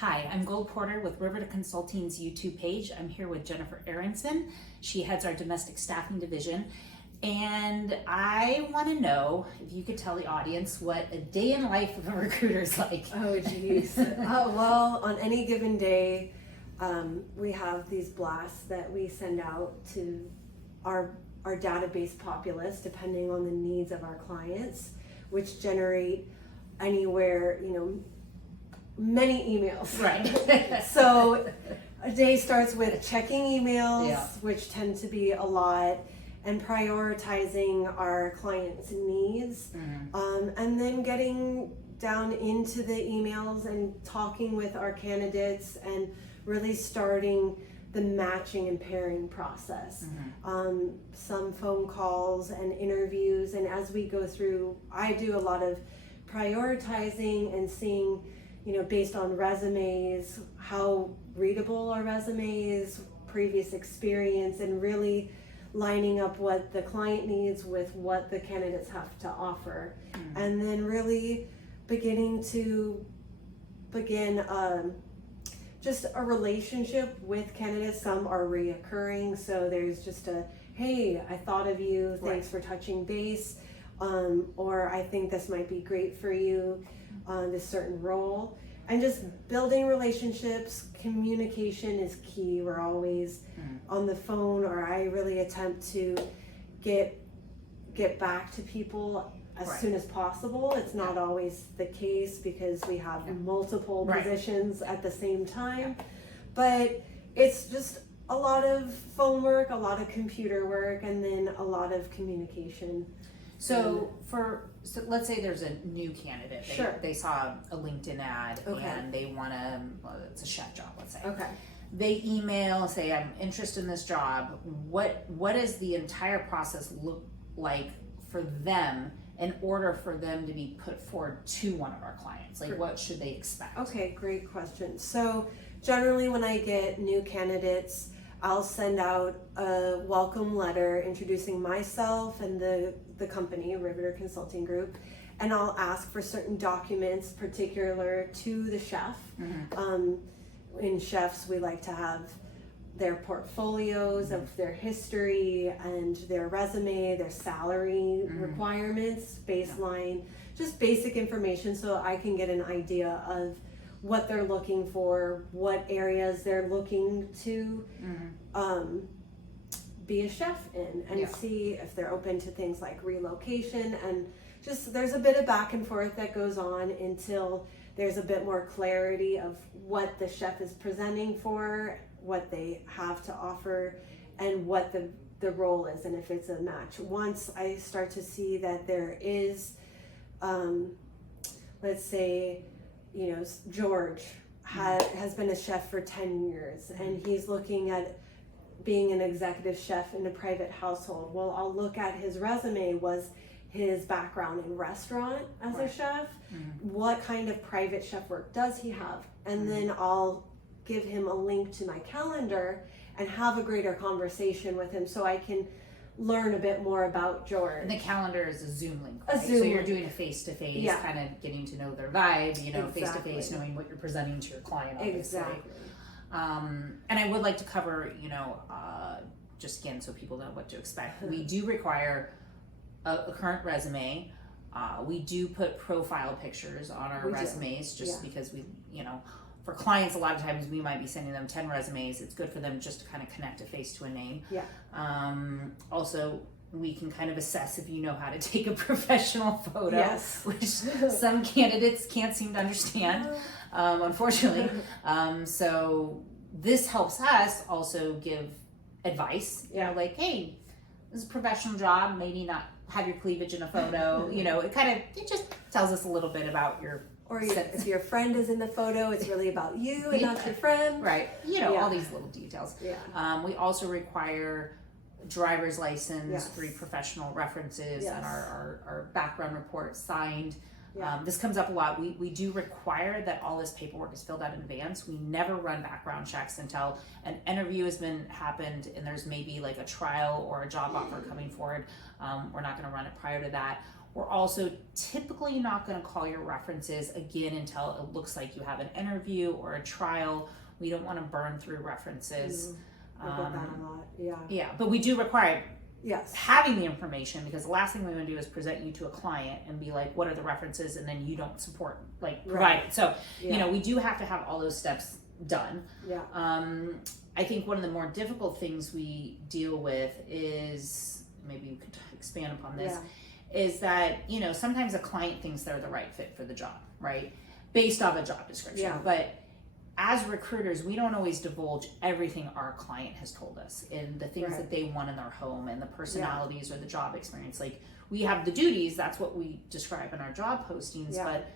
Hi, I'm Gold Porter with Riveter Consulting's YouTube page. I'm here with Jennifer Aronson. She heads our domestic staffing division. And I want to know if you could tell the audience what a day in life of a recruiter is like. Oh, geez. Well, on any given day, we have these blasts that we send out to our database populace, depending on the needs of our clients, which generate anywhere, many emails. Right. So a day starts with checking emails, Yeah. which tend to be a lot, and prioritizing our clients' needs, and then getting down into the emails and talking with our candidates and really starting the matching and pairing process. Some phone calls and interviews, and as we go through, I do a lot of prioritizing and seeing, based on resumes, how readable our resumes, previous experience, and really lining up what the client needs with what the candidates have to offer. And then really beginning just a relationship with candidates. Some are reoccurring, so there's just hey, I thought of you, thanks for touching base, or I think this might be great for you on this certain role. And just building relationships. Communication is key. We're always on the phone, or I really attempt to get back to people as soon as possible. It's not always the case because we have multiple positions at the same time, but it's just a lot of phone work, a lot of computer work, and then a lot of communication. So let's say there's a new candidate. They saw a LinkedIn ad and they want it's a chef job, let's say. Okay. They email, say, I'm interested in this job. What does the entire process look like for them in order for them to be put forward to one of our clients? Like, what should they expect? Okay, great question. So generally when I get new candidates, I'll send out a welcome letter introducing myself and the company, Riveter Consulting Group, and I'll ask for certain documents particular to the chef. In chefs, we like to have their portfolios of their history and their resume, their salary requirements, baseline, just basic information so I can get an idea of what they're looking for, what areas they're looking to be a chef in, and see if they're open to things like relocation. And just there's a bit of back and forth that goes on until there's a bit more clarity of what the chef is presenting for, what they have to offer, and what the role is, and if it's a match. Once I start to see that there is, let's say, George has been a chef for 10 years and he's looking at being an executive chef in a private household. Well, I'll look at his resume. Was his background in restaurant as a chef? What kind of private chef work does he have? And then I'll give him a link to my calendar and have a greater conversation with him so I can learn a bit more about George. And the calendar is a Zoom link, right? So you're doing a face-to-face, kind of getting to know their vibe, face-to-face, knowing what you're presenting to your client, obviously. Exactly. And I would like to cover, just again, so people know what to expect. We do require a current resume. We do put profile pictures on our resumes because we, for clients, a lot of times we might be sending them 10 resumes. It's good for them just to kind of connect a face to a name. Also, we can kind of assess if you know how to take a professional photo, which some candidates can't seem to understand, unfortunately. So this helps us also give advice, like, hey, this is a professional job, maybe not have your cleavage in a photo. It just tells us a little bit about your. Or if your friend is in the photo, it's really about you and not your friend. Right. All these little details. We also require driver's license, 3 professional references, and our background report signed. This comes up a lot. We do require that all this paperwork is filled out in advance. We never run background checks until an interview has happened and there's maybe like a trial or a job offer coming forward. We're not going to run it prior to that. We're also typically not going to call your references again until it looks like you have an interview or a trial. We don't want to burn through references. I get that a lot. Yeah. Yeah, but we do require Yes. having the information, because the last thing we want to do is present you to a client and be like, what are the references, and then you don't support, like, provide it. So we do have to have all those steps done. Yeah. I think one of the more difficult things we deal with is, maybe you could expand upon this, is that sometimes a client thinks they're the right fit for the job, right, based off a job description. But as recruiters, we don't always divulge everything our client has told us and the things that they want in their home and the personalities or the job experience. Like, we have the duties, that's what we describe in our job postings, but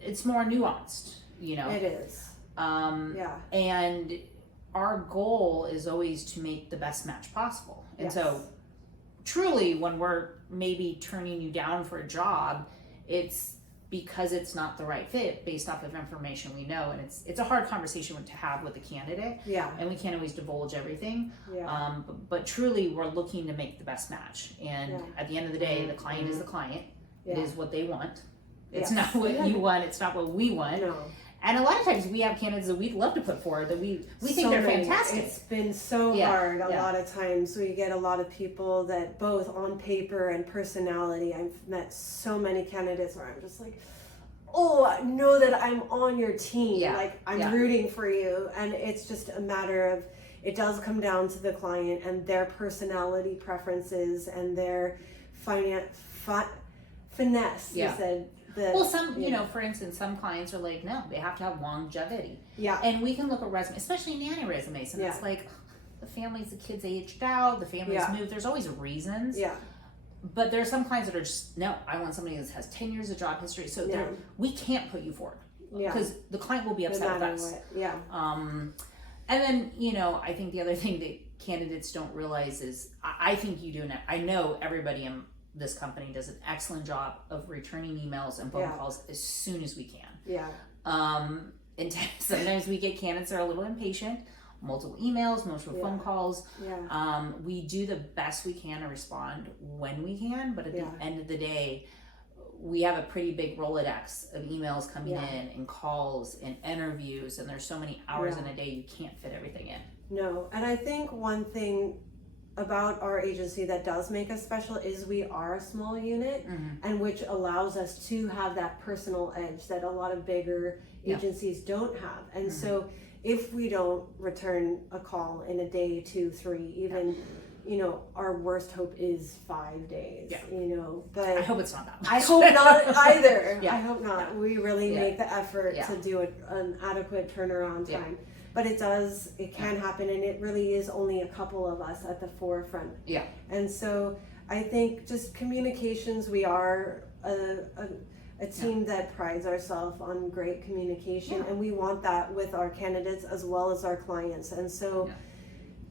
it's more nuanced, It is. And our goal is always to make the best match possible. And so truly, when we're maybe turning you down for a job, it's because it's not the right fit based off of information we know, and it's a hard conversation to have with the candidate. And we can't always divulge everything. But truly, we're looking to make the best match. And at the end of the day, the client is the client. It is what they want. It's not what you want. It's not what we want. And a lot of times we have candidates that we'd love to put forward that we think they're fantastic. It's been so hard. A lot of times we get a lot of people that both on paper and personality. I've met so many candidates where I'm just like, oh, I know that I'm on your team. Like, I'm rooting for you. And it's just a matter of, it does come down to the client and their personality preferences and their finesse. You said. For instance, some clients are like, no, they have to have longevity. Yeah. And we can look at resumes, especially nanny resumes, and it's like, the kids aged out, the family's moved. There's always reasons. But there are some clients that are just, no, I want somebody that has 10 years of job history. So we can't put you forward because the client will be upset with us. And then, I think the other thing that candidates don't realize is, I think you do, I know everybody in this company does an excellent job of returning emails and phone calls as soon as we can. And sometimes we get candidates that are a little impatient, multiple emails, multiple phone calls. We do the best we can to respond when we can, but at the end of the day, we have a pretty big Rolodex of emails coming in and calls and interviews, and there's so many hours in a day, you can't fit everything in. No, and I think one thing about our agency that does make us special is we are a small unit, and which allows us to have that personal edge that a lot of bigger agencies don't have. And so if we don't return a call in a day, 2, 3, even our worst hope is 5 days. But I hope it's not that much. I hope not either. I hope not. We really make the effort to do an adequate turnaround time. But it can happen, and it really is only a couple of us at the forefront. And so I think just communications, we are a team that prides ourselves on great communication, and we want that with our candidates as well as our clients. And so,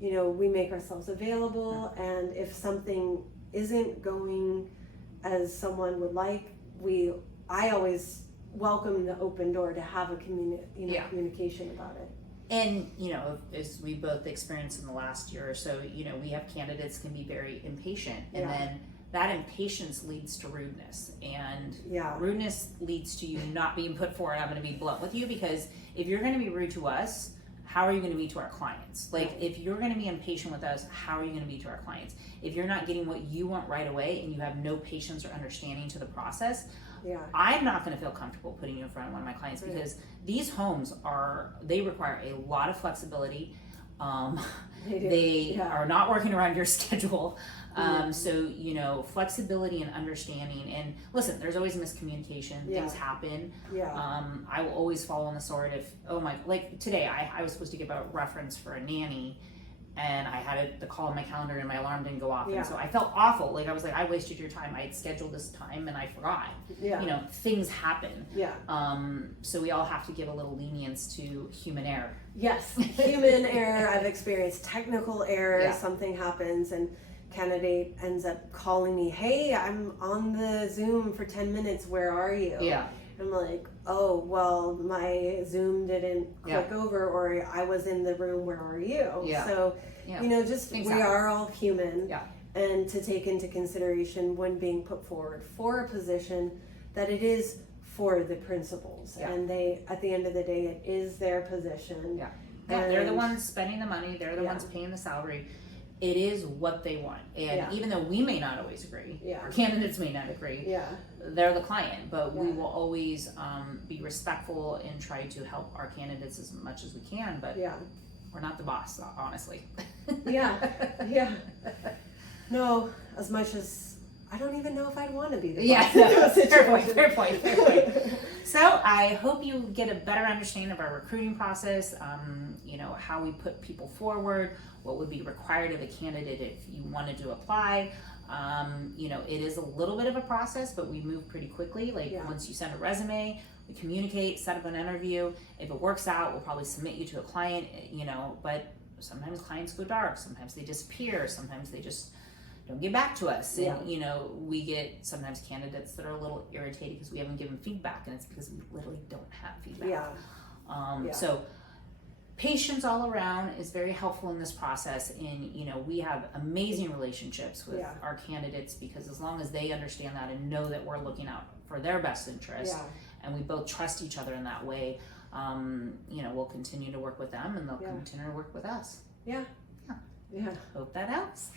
we make ourselves available, and if something isn't going as someone would like, I always welcome the open door to have a communication about it. And, as we both experienced in the last year or so, we have candidates can be very impatient, and then that impatience leads to rudeness, and rudeness leads to you not being put forward. I'm going to be blunt with you, because if you're going to be rude to us, how are you going to be to our clients? Like, if you're going to be impatient with us, how are you going to be to our clients? If you're not getting what you want right away and you have no patience or understanding to the process, I'm not going to feel comfortable putting you in front of one of my clients, because these homes they require a lot of flexibility. They are not working around your schedule. So, flexibility and understanding. And listen, there's always miscommunication. Things happen. I will always fall on the sword if, like today, I was supposed to give a reference for a nanny, and I had the call on my calendar and my alarm didn't go off. And so I felt awful. Like, I was like, I wasted your time. I had scheduled this time and I forgot. Things happen. So we all have to give a little lenience to human error. Yes, human error. I've experienced technical error. Something happens and candidate ends up calling me, hey, I'm on the Zoom for 10 minutes. Where are you? I'm like, oh, well, my Zoom didn't click over, or I was in the room. Where are you? So, just Things happen. Are all human. and to take into consideration when being put forward for a position that it is for the principals, and they, at the end of the day, it is their position. Yeah, they're the ones spending the money. They're the ones paying the salary. It is what they want, and even though we may not always agree, our candidates may not agree, they're the client, but we will always be respectful and try to help our candidates as much as we can, but we're not the boss, honestly. No, as much as I don't even know if I'd want to be the boss. Yeah, fair point. So I hope you get a better understanding of our recruiting process, how we put people forward, what would be required of a candidate if you wanted to apply. It is a little bit of a process, but we move pretty quickly. Once you send a resume, we communicate, set up an interview. If it works out, we'll probably submit you to a client, but sometimes clients go dark, sometimes they disappear, sometimes they just don't get back to us. And, we get sometimes candidates that are a little irritated because we haven't given feedback, and it's because we literally don't have feedback. So patience all around is very helpful in this process, and we have amazing relationships with our candidates, because as long as they understand that and know that we're looking out for their best interest, and we both trust each other in that way, we'll continue to work with them, and they'll continue to work with us. Yeah. Hope that helps.